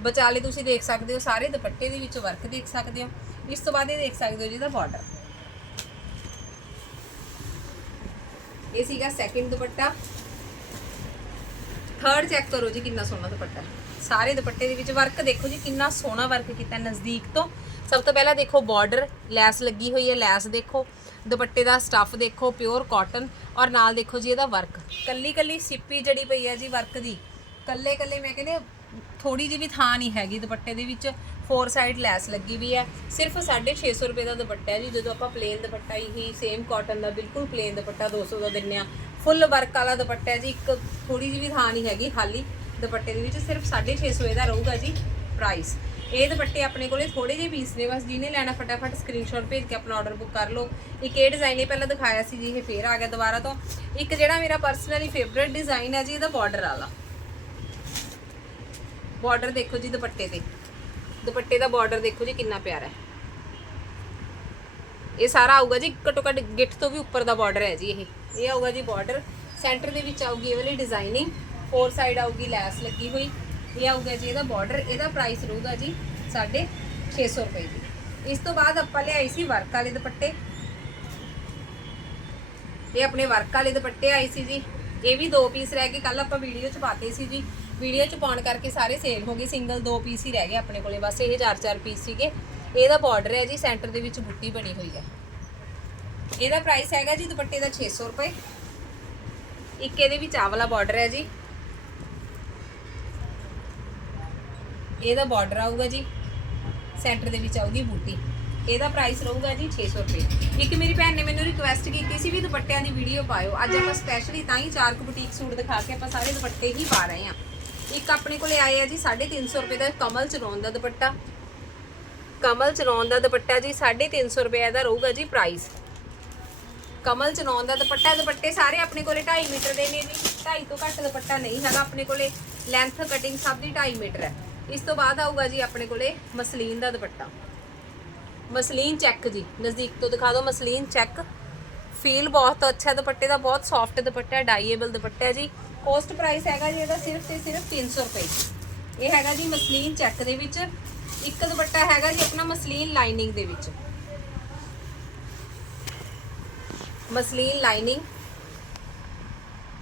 ਵਿਚਾਲੇ ਤੁਸੀਂ ਦੇਖ ਸਕਦੇ ਹੋ, ਸਾਰੇ ਦੁਪੱਟੇ ਦੇ ਵਿੱਚ ਵਰਕ ਦੇਖ ਸਕਦੇ ਹੋ। ਇਸ ਤੋਂ ਬਾਅਦ ਇਹ ਦੇਖ ਸਕਦੇ ਹੋ ਜੀ ਜਿਹਦਾ ਬਾਰਡਰ ਇਹ ਸੀਗਾ ਸੈਕਿੰਡ ਦੁਪੱਟਾ। ਥਰਡ ਚੈੱਕ ਕਰੋ ਜੀ ਕਿੰਨਾ ਸੋਹਣਾ ਦੁਪੱਟਾ ਸਾਰੇ ਦੁਪੱਟੇ ਦੇ ਵਿੱਚ ਵਰਕ ਦੇਖੋ ਜੀ ਕਿੰਨਾ ਸੋਹਣਾ ਵਰਕ ਕੀਤਾ ਨਜ਼ਦੀਕ ਤੋਂ। ਸਭ ਤੋਂ ਪਹਿਲਾਂ ਦੇਖੋ ਬਾਰਡਰ ਲੈਸ ਲੱਗੀ ਹੋਈ ਹੈ, ਲੈਸ ਦੇਖੋ। ਦੁਪੱਟੇ ਦਾ ਸਟੱਫ ਦੇਖੋ ਪਿਓਰ ਕਾਟਨ ਔਰ ਨਾਲ ਦੇਖੋ ਜੀ ਇਹਦਾ ਵਰਕ ਕੱਲੀ ਕੱਲੀ ਸਿੱਪੀ ਜਿਹੜੀ ਪਈ ਹੈ ਜੀ ਵਰਕ ਦੀ। ਕੱਲੇ ਕੱਲੇ ਮੈਂ ਕਹਿੰਦੇ ਥੋੜੀ ਜਿਹੀ ਵੀ ਥਾਂ ਨਹੀਂ ਹੈਗੀ ਦੁਪੱਟੇ ਦੇ ਵਿੱਚ। ਫੋਰ ਸਾਈਡ ਲੈਸ ਲੱਗੀ ਵੀ ਹੈ। ਸਿਰਫ 650 ਰੁਪਏ ਦਾ ਦੁਪੱਟਾ ਹੈ ਜੀ। ਜਦੋਂ ਆਪਾਂ ਪਲੇਨ ਦੁਪੱਟਾ ਹੀ ਸੇਮ ਕਾਟਨ ਦਾ ਬਿਲਕੁਲ ਪਲੇਨ ਦੁਪੱਟਾ 200 ਦਾ ਦਿੰਨੇ ਆ। ਫੁੱਲ ਵਰਕ ਵਾਲਾ ਦੁਪੱਟਾ ਹੈ ਜੀ। ਇੱਕ ਥੋੜੀ ਜਿਹੀ ਵੀ ਥਾਂ ਨਹੀਂ ਹੈਗੀ, ਖਾਲੀ ਦੁਪੱਟੇ ਦੇ ਵਿੱਚ। ਸਿਰਫ 650 ਇਹਦਾ ਰਹੂਗਾ ਜੀ ਪ੍ਰਾਈਸ ਇਹ ਦੁਪੱਟੇ ਆਪਣੇ ਕੋਲੇ ਥੋੜੇ ਜਿਹੇ ਪੀਸ ਨੇ। ਬਸ ਜਿਹਨੇ ਲੈਣਾ, ਫਟਾਫਟ ਸਕਰੀਨਸ਼ਾਟ ਭੇਜ ਕੇ ਆਪਣਾ ਆਰਡਰ ਬੁੱਕ ਕਰ ਲਓ। ਇੱਕ ਇਹ ਡਿਜ਼ਾਈਨ ਇਹ ਪਹਿਲਾਂ ਦਿਖਾਇਆ ਸੀ ਜੀ। ਇਹ ਫੇਰ ਆ ਗਿਆ ਦੁਬਾਰਾ ਤੋਂ। ਇੱਕ ਜਿਹੜਾ ਮੇਰਾ ਪਰਸਨਲੀ ਫੇਵਰਿਟ ਡਿਜ਼ਾਈਨ ਹੈ ਜੀ, ਇਹਦਾ ਬਾਰਡਰ ਵਾਲਾ। ਬਾਰਡਰ ਦੇਖੋ ਜੀ ਦੁਪੱਟੇ ਤੇ। ਦੁਪੱਟੇ ਦਾ ਬਾਰਡਰ ਦੇਖੋ ਜੀ ਕਿੰਨਾ ਪਿਆਰਾ ਹੈ। ਇਹ ਸਾਰਾ ਆਊਗਾ ਜੀ, ਘੱਟੋ ਘੱਟ ਗਿੱਠ ਤੋਂ ਵੀ ਉੱਪਰ ਦਾ ਬਾਰਡਰ ਹੈ ਜੀ ਇਹ। ਇਹ ਆਊਗਾ ਜੀ ਬਾਰਡਰ ਸੈਂਟਰ ਦੇ ਵਿੱਚ ਆਊਗੀ ਇਹ ਵਾਲੀ ਡਿਜ਼ਾਈਨਿੰਗ ਫੋਰ ਸਾਈਡ ਆਊਗੀ ਲੈਸ ਲੱਗੀ ਹੋਈ। ਇਹ ਆਊਗਾ ਜੀ ਇਹਦਾ ਬਾਰਡਰ ਇਹਦਾ ਪ੍ਰਾਈਸ ਰਹੂਗਾ ਜੀ 650 ਰੁਪਏ ਦੀ ਇਸ ਤੋਂ ਬਾਅਦ ਆਪਾਂ ਲਿਆਈ ਸੀ ਵਰਕ ਵਾਲੇ ਦੁਪੱਟੇ। ਇਹ ਆਪਣੇ ਵਰਕ ਵਾਲੇ ਦੁਪੱਟੇ ਆਏ ਸੀ ਜੀ। ਇਹ ਵੀ ਦੋ ਪੀਸ ਰਹਿ ਕੇ ਕੱਲ ਆਪਾਂ ਵੀਡੀਓ 'ਚ ਪਾਤੇ ਸੀ ਜੀ। ਵੀਡੀਓ 'ਚ ਪਾਉਣ ਕਰਕੇ ਸਾਰੇ ਸੇਲ ਹੋ ਗਏ। ਸਿੰਗਲ ਦੋ ਪੀਸ ਹੀ ਰਹਿ ਗਏ ਆਪਣੇ ਕੋਲੇ। ਬਸ ਇਹ ਚਾਰ ਚਾਰ ਪੀਸ ਸੀਗੇ। ਇਹਦਾ ਬਾਰਡਰ ਹੈ ਜੀ ਸੈਂਟਰ ਦੇ ਵਿੱਚ ਬੁੱਟੀ ਬਣੀ ਹੋਈ ਹੈ। ਇਹਦਾ ਪ੍ਰਾਈਸ ਹੈਗਾ ਜੀ ਦੁਪੱਟੇ ਦਾ 600 ਰੁਪਏ। ਇੱਕ ਇਹਦੇ ਵਿੱਚ ਆਹ ਵਾਲਾ ਬਾਰਡਰ ਹੈ ਜੀ। ਇਹਦਾ ਬਾਰਡਰ ਆਊਗਾ ਜੀ। ਸੈਂਟਰ ਦੇ ਵਿੱਚ ਆਊਗੀ ਬੂਟੀ। ਇਹਦਾ ਪ੍ਰਾਈਸ ਰਹੂਗਾ ਜੀ 600 ਰੁਪਏ। ਇੱਕ ਮੇਰੀ ਭੈਣ ਨੇ ਮੈਨੂੰ ਰਿਕੁਐਸਟ ਕੀਤੀ ਸੀ ਵੀ ਦੁਪੱਟਿਆਂ ਦੀ ਵੀਡੀਓ ਪਾਇਓ। ਅੱਜ ਆਪਾਂ ਸਪੈਸ਼ਲੀ ਤਾਂ ਹੀ ਚਾਰ ਕੁ ਬੁਟੀਕ ਸੂਟ ਦਿਖਾ ਕੇ ਆਪਾਂ ਸਾਰੇ ਦੁਪੱਟੇ ਹੀ ਪਾ ਰਹੇ ਹਾਂ। ਇੱਕ ਆਪਣੇ ਕੋਲੇ ਆਏ ਆ ਜੀ 350 ਰੁਪਏ ਦਾ ਕਮਲ ਚਲਾਉਣ ਦਾ ਦੁਪੱਟਾ। ਕਮਲ ਚਲਾਉਣ ਦਾ ਦੁਪੱਟਾ ਜੀ 350 ਰੁਪਏ ਦਾ ਰਹੂਗਾ ਜੀ ਪ੍ਰਾਈਸ ਕਮਲ ਚਲਾਉਣ ਦਾ ਦੁਪੱਟਾ, ਦੁਪੱਟੇ ਸਾਰੇ ਆਪਣੇ ਕੋਲੇ 2.5 ਮੀਟਰ ਦੇ ਨੇ ਜੀ। 2.5 ਤੋਂ ਘੱਟ ਦੁਪੱਟਾ ਨਹੀਂ ਹੈਗਾ, ਆਪਣੇ ਕੋਲੇ ਲੈਂਥ ਕਟਿੰਗ ਸਭ ਦੀ 2.5 ਮੀਟਰ ਹੈ। ਇਸ ਤੋਂ ਬਾਅਦ ਆਊਗਾ ਜੀ ਆਪਣੇ ਕੋਲੇ ਮਸਲੀਨ ਦਾ ਦੁਪੱਟਾ। ਮਸਲੀਨ ਚੈੱਕ ਜੀ, ਨਜ਼ਦੀਕ ਤੋਂ ਦਿਖਾ ਦਿਓ, ਮਸਲੀਨ ਚੈੱਕ ਫੀਲ ਬਹੁਤ ਅੱਛਾ ਦੁਪੱਟੇ ਦਾ, ਬਹੁਤ ਸੌਫਟ ਦੁਪੱਟਾ ਡਾਈਏਬਲ ਦੁਪੱਟਾ ਜੀ। ਕੋਸਟ ਪ੍ਰਾਈਸ ਹੈਗਾ ਜੀ ਇਹਦਾ ਸਿਰਫ ਤੇ ਸਿਰਫ 300 ਰੁਪਏ ਇਹ ਹੈਗਾ ਜੀ ਮਸਲੀਨ ਚੈੱਕ ਦੇ ਵਿੱਚ। ਇੱਕ ਦੁਪੱਟਾ ਹੈਗਾ ਜੀ ਆਪਣਾ ਮਸਲੀਨ ਲਾਈਨਿੰਗ ਦੇ ਵਿੱਚ। Muslin lining.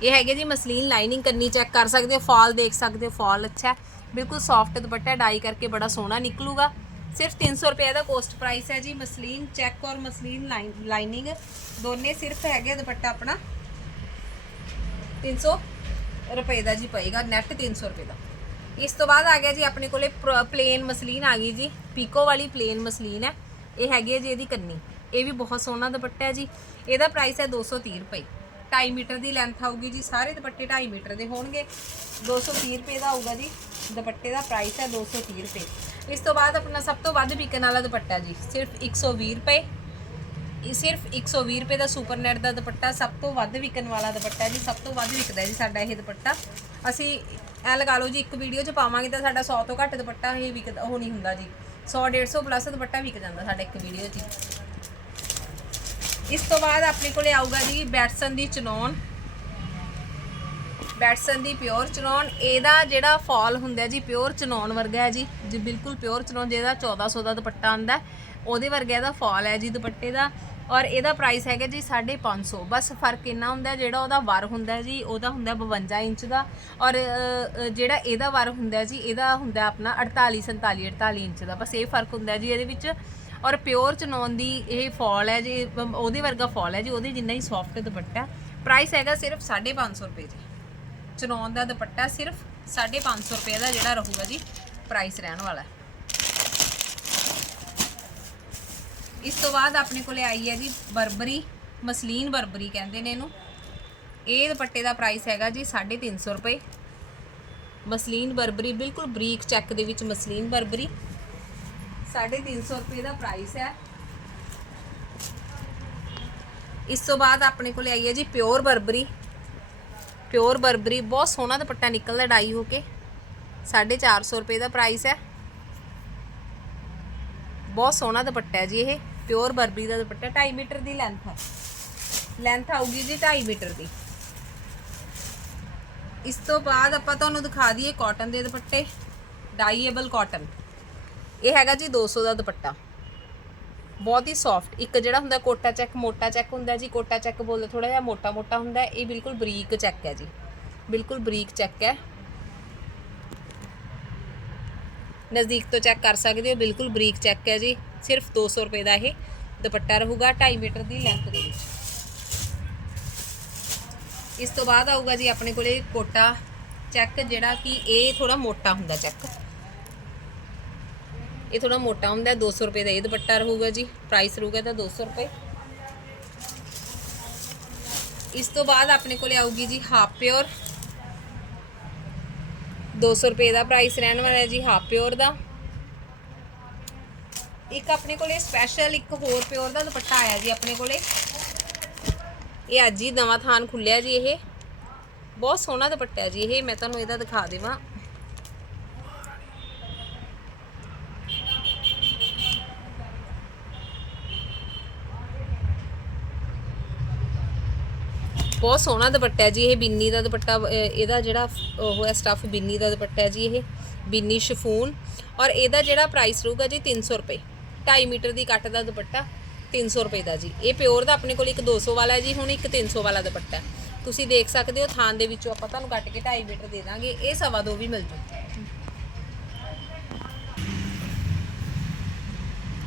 ਇਹ ਹੈਗੇ ਜੀ ਮਸਲੀਨ ਲਾਈਨਿੰਗ ਕਰਨੀ ਚੈੱਕ ਕਰ ਸਕਦੇ ਹੋ, ਫਾਲ ਦੇਖ ਸਕਦੇ ਹੋ, ਫਾਲ ਅੱਛਾ ਬਿਲਕੁਲ ਸੌਫਟ ਦੁਪੱਟਾ, ਡਾਈ ਕਰਕੇ ਬੜਾ ਸੋਹਣਾ ਨਿਕਲੂਗਾ। ਸਿਰਫ 300 ਰੁਪਏ ਦਾ ਕੋਸਟ ਪ੍ਰਾਈਸ ਹੈ ਜੀ, ਮਸਲੀਨ ਚੈੱਕ ਔਰ ਮਸਲੀਨ ਲਾਈਨਿੰਗ ਦੋਨੇ ਸਿਰਫ ਹੈਗੇ ਦੁਪੱਟਾ ਆਪਣਾ। 300 ਰੁਪਏ ਦਾ ਜੀ ਪਏਗਾ ਨੈਟ 300 ਰੁਪਏ ਦਾ। ਇਸ ਤੋਂ ਬਾਅਦ ਆ ਗਿਆ ਜੀ, ਆਪਣੇ ਕੋਲੇ ਪਲੇਨ ਮਸਲੀਨ ਆ ਗਈ ਜੀ। ਪੀਕੋ ਵਾਲੀ ਪਲੇਨ ਮਸਲੀਨ ਹੈ। ਇਹ ਹੈਗੀ ਹੈ ਜੀ ਇਹਦੀ ਕੰਨੀ। ਇਹ ਵੀ ਬਹੁਤ ਸੋਹਣਾ ਦੁਪੱਟਾ ਹੈ ਜੀ। ਇਹਦਾ ਪ੍ਰਾਈਸ ਹੈ 230 ਰੁਪਏ। 2.5 ਮੀਟਰ ਦੀ ਲੈਂਥ ਆਊਗੀ ਜੀ। ਸਾਰੇ ਦੁਪੱਟੇ 2.5 ਮੀਟਰ ਦੇ ਹੋਣਗੇ। 230 ਰੁਪਏ ਦਾ ਆਊਗਾ ਜੀ। ਦੁਪੱਟੇ ਦਾ ਪ੍ਰਾਈਸ ਹੈ 230 ਰੁਪਏ। ਇਸ ਤੋਂ ਬਾਅਦ ਆਪਣਾ ਸਭ ਤੋਂ ਵੱਧ ਵਿਕਣ ਵਾਲਾ ਦੁਪੱਟਾ ਜੀ, ਸਿਰਫ 120 ਰੁਪਏ। ਇਹ ਸਿਰਫ 120 ਰੁਪਏ ਦਾ ਸੁਪਰ ਨੈਟ ਦਾ ਦੁਪੱਟਾ, ਸਭ ਤੋਂ ਵੱਧ ਵਿਕਣ ਵਾਲਾ ਦੁਪੱਟਾ ਜੀ, ਸਭ ਤੋਂ ਵੱਧ ਵਿਕਦਾ ਜੀ ਸਾਡਾ ਇਹ ਦੁਪੱਟਾ। ਅਸੀਂ ਇਹ ਲਗਾ ਲਓ ਜੀ, ਇੱਕ ਵੀਡੀਓ 'ਚ ਪਾਵਾਂਗੇ ਤਾਂ ਸਾਡਾ 100 ਤੋਂ ਘੱਟ ਦੁਪੱਟਾ ਇਹ ਵਿਕਦਾ ਉਹ ਨਹੀਂ ਹੁੰਦਾ ਜੀ। 100 150 ਪਲੱਸ ਦੁਪੱਟਾ ਵਿਕ ਜਾਂਦਾ ਸਾਡਾ ਇੱਕ ਵੀਡੀਓ 'ਚ। ਇਸ ਤੋਂ ਬਾਅਦ ਆਪਣੇ ਕੋਲੇ ਆਊਗਾ ਜੀ ਬੈਟਸਨ ਦੀ ਚਨੌਨ। ਬੈਟਸਨ ਦੀ ਪਿਓਰ ਚਨੌਨ। ਇਹਦਾ ਜਿਹੜਾ ਫਾਲ ਹੁੰਦਾ ਜੀ, ਪਿਓਰ ਚਨੌਨ ਵਰਗਾ ਹੈ ਜੀ। ਜੀ ਬਿਲਕੁਲ ਪਿਓਰ ਚਨੌਨ, ਜਿਹਦਾ 1400 ਦਾ ਦੁਪੱਟਾ ਆਂਦਾ ਉਹਦੇ ਵਰਗਾ ਇਹਦਾ ਫਾਲ ਹੈ ਜੀ ਦੁਪੱਟੇ ਦਾ। ਔਰ ਇਹਦਾ ਪ੍ਰਾਈਸ ਹੈਗਾ ਜੀ 550 ਬਸ ਫ਼ਰਕ ਇੰਨਾ ਹੁੰਦਾ ਜਿਹੜਾ ਉਹਦਾ ਵਰ ਹੁੰਦਾ ਜੀ, ਉਹਦਾ ਹੁੰਦਾ 52 ਇੰਚ ਦਾ। ਔਰ ਜਿਹੜਾ ਇਹਦਾ ਵਰ ਹੁੰਦਾ ਜੀ, ਇਹਦਾ ਹੁੰਦਾ ਆਪਣਾ 48 47 48 ਇੰਚ ਦਾ। ਬਸ ਇਹ ਫ਼ਰਕ ਹੁੰਦਾ ਜੀ ਇਹਦੇ ਵਿੱਚ। ਔਰ ਪਿਓਰ ਚਨੌਨ ਦੀ ਇਹ ਫਾਲ ਹੈ ਜੀ ਉਹਦੇ ਵਰਗਾ ਫਾਲ ਹੈ ਜੀ, ਉਹਦੇ ਜਿੰਨਾ ਹੀ ਸੌਫਟ ਦੁਪੱਟਾ। ਪ੍ਰਾਈਸ ਹੈਗਾ ਸਿਰਫ 550 ਰੁਪਏ ਜੀ। ਚਨੌਨ ਦਾ ਦੁਪੱਟਾ ਸਿਰਫ 550 ਰੁਪਏ ਦਾ ਜਿਹੜਾ ਰਹੂਗਾ ਜੀ ਪ੍ਰਾਈਸ ਰਹਿਣ ਵਾਲਾ ਹੈ। ਇਸ ਤੋਂ ਬਾਅਦ ਆਪਣੇ ਕੋਲੇ ਆਈ ਹੈ ਜੀ ਬਰਬਰੀ, ਮਸਲੀਨ ਬਰਬਰੀ ਕਹਿੰਦੇ ਨੇ ਇਹਨੂੰ। ਇਹ ਦੁਪੱਟੇ ਦਾ ਪ੍ਰਾਈਸ ਹੈਗਾ ਜੀ 350 ਰੁਪਏ। ਮਸਲੀਨ ਬਰਬਰੀ, ਬਿਲਕੁਲ ਬਰੀਕ ਚੈੱਕ ਦੇ ਵਿੱਚ ਮਸਲੀਨ ਬਰਬਰੀ। 350 ਰੁਪਏ ਦਾ ਪ੍ਰਾਈਸ ਹੈ। ਇਸ ਤੋਂ ਬਾਅਦ ਆਪਣੇ ਕੋਲੇ ਆਈ ਹੈ ਜੀ ਪਿਓਰ ਬਰਬਰੀ। ਪਿਓਰ ਬਰਬਰੀ ਬਹੁਤ ਸੋਹਣਾ ਦੁਪੱਟਾ ਨਿਕਲਦਾ ਡਾਈ ਹੋ ਕੇ। 450 ਰੁਪਏ ਦਾ ਪ੍ਰਾਈਸ ਹੈ। ਬਹੁਤ ਸੋਹਣਾ ਦੁਪੱਟਾ ਹੈ ਜੀ ਇਹ ਪਿਓਰ ਬਰਬਰੀ ਦਾ ਦੁਪੱਟਾ 2.5 ਮੀਟਰ ਦੀ ਲੈਂਥ ਹੈ ਲੈਂਥ ਆਊਗੀ ਜੀ 2.5 ਮੀਟਰ ਦੀ ਇਸ ਤੋਂ ਬਾਅਦ ਆਪਾਂ ਤੁਹਾਨੂੰ ਦਿਖਾ ਦਈਏ ਕਾਟਨ ਦੇ ਦੁਪੱਟੇ ਡਾਈਏਬਲ ਕਾਟਨ ਇਹ ਹੈਗਾ ਜੀ 200 ਦਾ ਦੁਪੱਟਾ ਬਹੁਤ ਹੀ ਸੌਫਟ ਇੱਕ ਜਿਹੜਾ ਹੁੰਦਾ ਕੋਟਾ ਚੈੱਕ ਮੋਟਾ ਚੈੱਕ ਹੁੰਦਾ ਜੀ ਕੋਟਾ ਚੈੱਕ ਬੋਲਦੇ ਥੋੜਾ ਜਿਹਾ ਮੋਟਾ ਮੋਟਾ ਹੁੰਦਾ ਹੈ। ਇਹ ਬਿਲਕੁਲ ਬਰੀਕ ਚੈੱਕ ਹੈ ਜੀ ਬਿਲਕੁਲ ਬਰੀਕ ਚੈੱਕ ਹੈ ਨਜ਼ਦੀਕ ਤੋਂ ਚੈੱਕ ਕਰ ਸਕਦੇ ਹੋ, ਬਿਲਕੁਲ ਬਰੀਕ ਚੈੱਕ ਹੈ ਜੀ, ਸਿਰਫ 200 ਰੁਪਏ ਦਾ ਇਹ ਦੁਪੱਟਾ ਰਹੂਗਾ 2.5 ਮੀਟਰ ਦੀ ਲੈਂਥ ਦੇ ਵਿੱਚ। ਇਸ ਤੋਂ ਬਾਅਦ ਆਊਗਾ ਜੀ ਆਪਣੇ ਕੋਲੇ ਕੋਟਾ ਚੈੱਕ, ਜਿਹੜਾ ਕਿ ਇਹ ਥੋੜਾ ਮੋਟਾ ਹੁੰਦਾ ਚੈੱਕ। ਇਹ ਥੋੜਾ ਮੋਟਾ ਹੁੰਦਾ ਹੈ 200 ਰੁਪਏ ਦਾ ਇਹ ਦੁਪੱਟਾ ਰਹੂਗਾ ਜੀ ਪ੍ਰਾਈਸ ਰਹੂਗਾ ਤਾਂ 200 ਰੁਪਏ। ਇਸ ਤੋਂ ਬਾਅਦ ਆਪਣੇ ਕੋਲੇ ਆਊਗੀ ਜੀ ਹਾਫ ਪਿਓਰ 200 ਰੁਪਏ ਦਾ ਪ੍ਰਾਈਸ ਰਹਿਣ ਵਾਲਾ ਹੈ ਜੀ ਹਾਫ ਪਿਓਰ ਦਾ। ਇੱਕ ਆਪਣੇ ਕੋਲੇ ਸਪੈਸ਼ਲ ਇੱਕ ਹੋਰ ਪਿਓਰ ਦਾ ਦੁਪੱਟਾ ਆਇਆ ਜੀ ਆਪਣੇ ਕੋਲੇ। ਇਹ ਅੱਜ ਹੀ ਨਵਾਂ ਥਾਨ ਖੁੱਲਿਆ ਜੀ ਇਹ। ਬਹੁਤ ਸੋਹਣਾ ਦੁਪੱਟਾ ਜੀ ਇਹ, ਮੈਂ ਤੁਹਾਨੂੰ ਇਹਦਾ ਦਿਖਾ ਦੇਵਾਂ। ਬਹੁਤ ਸੋਹਣਾ ਦੁਪੱਟਾ ਹੈ ਜੀ, ਇਹ ਬਿੰਨੀ ਦਾ ਦੁਪੱਟਾ ਇਹਦਾ ਜਿਹੜਾ ਉਹ ਹੈ ਸਟਫ ਬਿੰਨੀ ਦਾ ਦੁਪੱਟਾ ਹੈ ਜੀ ਇਹ, ਬਿੰਨੀ ਸ਼ਿਫੂਨ। ਔਰ ਇਹਦਾ ਜਿਹੜਾ ਪ੍ਰਾਈਸ ਰਹੂਗਾ ਜੀ 300 ਰੁਪਏ 2.5 ਮੀਟਰ ਦੀ ਕੱਟ ਦਾ ਦੁਪੱਟਾ 300 ਰੁਪਏ ਦਾ ਜੀ। ਇਹ ਪਿਓਰ ਦਾ ਆਪਣੇ ਕੋਲ ਇੱਕ 200 ਵਾਲਾ ਹੈ ਜੀ, ਹੁਣ ਇੱਕ 300 ਵਾਲਾ ਦੁਪੱਟਾ ਤੁਸੀਂ ਦੇਖ ਸਕਦੇ ਹੋ ਥਾਨ ਦੇ ਵਿੱਚੋਂ ਆਪਾਂ ਤੁਹਾਨੂੰ ਕੱਟ ਕੇ 2.5 ਮੀਟਰ ਦੇ ਦਾਂਗੇ, ਇਹ ਸਵਾ ਦੋ ਵੀ ਮਿਲ ਜੂ।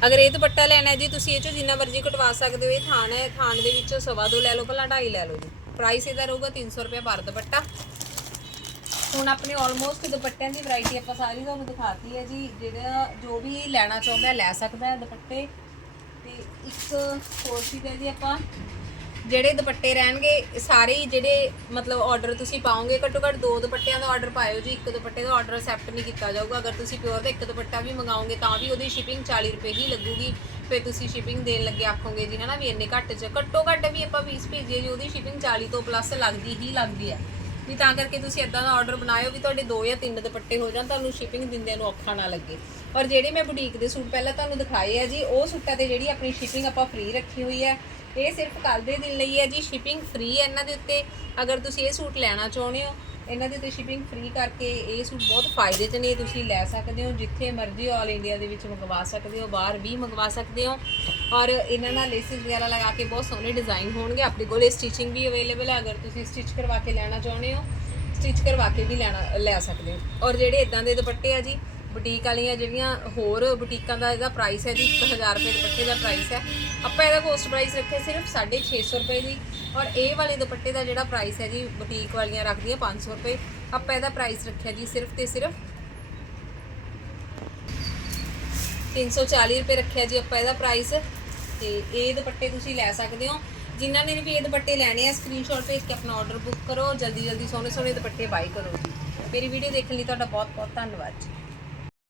ਅਗਰ ਇਹ ਦੁਪੱਟਾ ਲੈਣਾ ਜੀ, ਤੁਸੀਂ ਇਹ ਚੋਂ ਜਿੰਨਾ ਮਰਜ਼ੀ ਕਟਵਾ ਸਕਦੇ ਹੋ, ਇਹ ਥਾਨ ਹੈ ਥਾਨ ਦੇ ਵਿੱਚੋਂ ਸਵਾ ਦੋ ਲੈ ਲਓ, ਭਲਾ 2.5 ਲੈ ਲਓ ਜੀ। ਪ੍ਰਾਈਸ ਇਹਦਾ ਰਹੂਗਾ 300 ਰੁਪਏ ਪਰ ਦੁਪੱਟਾ। ਹੁਣ ਆਪਣੇ ਆਲਮੋਸਟ ਦੁਪੱਟਿਆਂ ਦੀ ਵੈਰਾਈਟੀ ਆਪਾਂ ਸਾਰੀ ਤੁਹਾਨੂੰ ਦਿਖਾਤੀ ਹੈ ਜੀ, ਜਿਹੜਾ ਜੋ ਵੀ ਲੈਣਾ ਚਾਹੁੰਦਾ ਲੈ ਸਕਦਾ ਹੈ ਦੁਪੱਟੇ। ਤੇ ਇੱਕ ਹੋਰ ਚੀਜ਼ ਹੈ ਜੀ ਆਪਾਂ, ਜਿਹੜੇ ਦੁਪੱਟੇ ਰਹਿਣਗੇ ਸਾਰੇ ਹੀ ਜਿਹੜੇ ਮਤਲਬ ਆਰਡਰ ਤੁਸੀਂ ਪਾਓਗੇ, ਘੱਟੋ ਘੱਟ ਦੋ ਦੁਪੱਟਿਆਂ ਦਾ ਆਰਡਰ ਪਾਇਓ ਜੀ, ਇੱਕ ਦੁਪੱਟੇ ਦਾ ਆਰਡਰ ਅਸੈਪਟ ਨਹੀਂ ਕੀਤਾ ਜਾਊਗਾ। ਅਗਰ ਤੁਸੀਂ ਪਿਓਰ ਦਾ ਇੱਕ ਦੁਪੱਟਾ ਵੀ ਮੰਗਾਓਗੇ, ਤਾਂ ਵੀ ਉਹਦੀ ਸ਼ਿਪਿੰਗ 40 ਰੁਪਏ ਹੀ ਲੱਗੂਗੀ। ਫਿਰ ਤੁਸੀਂ ਸ਼ਿਪਿੰਗ ਦੇਣ ਲੱਗੇ ਆਖੋਗੇ ਜੀ ਨਾ ਵੀ ਇੰਨੇ ਘੱਟ ਚ, ਘੱਟੋ ਘੱਟ ਵੀ ਆਪਾਂ 20 ਭੇਜੀਏ ਜੀ ਉਹਦੀ ਸ਼ਿਪਿੰਗ 40 ਤੋਂ ਪਲੱਸ ਲੱਗਦੀ ਹੀ ਲੱਗਦੀ ਹੈ। ਵੀ ਤਾਂ ਕਰਕੇ ਤੁਸੀਂ ਇਦਾਂ ਦਾ ਆਰਡਰ ਬਣਾਇਓ ਵੀ ਤੁਹਾਡੇ ਦੋ ਜਾਂ ਤਿੰਨ ਦੁਪੱਟੇ ਹੋ ਜਾਣ, ਤੁਹਾਨੂੰ ਸ਼ਿਪਿੰਗ ਦਿੰਦਿਆਂ ਨੂੰ ਔਖਾ ਨਾ ਲੱਗੇ। ਔਰ ਜਿਹੜੇ ਮੈਂ ਬੁਟੀਕ ਦੇ ਸੂਟ ਪਹਿਲਾਂ ਤੁਹਾਨੂੰ ਦਿਖਾਏ ਆ ਜੀ, ਉਹ ਸੂਟਾਂ ਤੇ ਜਿਹੜੀ ਆਪਣੀ ਸ਼ਿਪਿੰਗ ਆਪਾਂ ਫ੍ਰੀ ਰੱਖੀ ਹੋਈ ਹੈ, ਇਹ ਸਿਰਫ ਕੱਲ ਦੇ ਦਿਨ ਲਈ ਹੈ ਜੀ ਸ਼ਿਪਿੰਗ ਫ੍ਰੀ ਹੈ ਇਹਨਾਂ ਦੇ ਉੱਤੇ। ਅਗਰ ਤੁਸੀਂ ਇਹ ਸੂਟ ਲੈਣਾ ਚਾਹੁੰਦੇ ਹੋ ਇਹਨਾਂ ਦੇ ਉੱਤੇ ਸ਼ਿਪਿੰਗ ਫ੍ਰੀ ਕਰਕੇ ਇਹ ਸੂਟ ਬਹੁਤ ਫਾਇਦੇ 'ਚ ਨੇ, ਤੁਸੀਂ ਲੈ ਸਕਦੇ ਹੋ, ਜਿੱਥੇ ਮਰਜ਼ੀ ਆਲ ਇੰਡੀਆ ਦੇ ਵਿੱਚ ਮੰਗਵਾ ਸਕਦੇ ਹੋ, ਬਾਹਰ ਵੀ ਮੰਗਵਾ ਸਕਦੇ ਹੋ। ਔਰ ਇਹਨਾਂ ਨਾਲ ਲੇਸਿਸ ਵਗੈਰਾ ਲਗਾ ਕੇ ਬਹੁਤ ਸੋਹਣੇ ਡਿਜ਼ਾਈਨ ਹੋਣਗੇ। ਆਪਣੇ ਕੋਲ ਇਹ ਸਟਿਚਿੰਗ ਵੀ ਅਵੇਲੇਬਲ ਹੈ ਅਗਰ ਤੁਸੀਂ ਸਟਿਚ ਕਰਵਾ ਕੇ ਲੈਣਾ ਚਾਹੁੰਦੇ ਹੋ ਸਟਿਚ ਕਰਵਾ ਕੇ ਵੀ ਲੈਣਾ, ਲੈ ਸਕਦੇ ਹੋ। ਔਰ ਜਿਹੜੇ ਇਦਾਂ ਦੇ ਦੁਪੱਟੇ ਆ ਜੀ ਬੁਟੀਕ ਵਾਲੀਆਂ ਜਿਹੜੀਆਂ ਹੋਰ ਬੁਟੀਕਾਂ ਦਾ ਇਹਦਾ ਪ੍ਰਾਈਸ ਹੈ ਜੀ 1000 ਰੁਪਏ ਦੁਪੱਟੇ ਦਾ ਪ੍ਰਾਈਸ ਹੈ। ਆਪਾਂ ਇਹਦਾ ਕੋਸਟ ਪ੍ਰਾਈਸ ਰੱਖਿਆ ਸਿਰਫ 650 ਰੁਪਏ ਜੀ। ਔਰ ਇਹ ਵਾਲੇ ਦੁਪੱਟੇ ਦਾ ਜਿਹੜਾ ਪ੍ਰਾਈਸ ਹੈ ਜੀ, ਬੁਟੀਕ ਵਾਲੀਆਂ ਰੱਖਦੀਆਂ 500 ਰੁਪਏ। ਆਪਾਂ ਇਹਦਾ ਪ੍ਰਾਈਸ ਰੱਖਿਆ ਜੀ ਸਿਰਫ ਤੇ ਸਿਰਫ 340 ਰੁਪਏ ਰੱਖਿਆ ਜੀ ਆਪਾਂ ਇਹਦਾ ਪ੍ਰਾਈਸ ਤੇ ਇਹ ਦੁਪੱਟੇ ਤੁਸੀਂ ਲੈ ਸਕਦੇ ਹੋ। ਜਿਨ੍ਹਾਂ ਨੇ ਵੀ ਇਹ ਦੁਪੱਟੇ ਲੈਣੇ ਆ ਸਕਰੀਨਸ਼ਾਟ ਭੇਜ ਕੇ ਆਪਣਾ ਆਰਡਰ ਬੁੱਕ ਕਰੋ। ਜਲਦੀ ਜਲਦੀ ਸੋਹਣੇ ਸੋਹਣੇ ਦੁਪੱਟੇ ਬਾਈ ਕਰੋ ਜੀ। ਮੇਰੀ ਵੀਡੀਓ ਦੇਖਣ ਲਈ ਤੁਹਾਡਾ ਬਹੁਤ ਬਹੁਤ ਧੰਨਵਾਦ ਜੀ।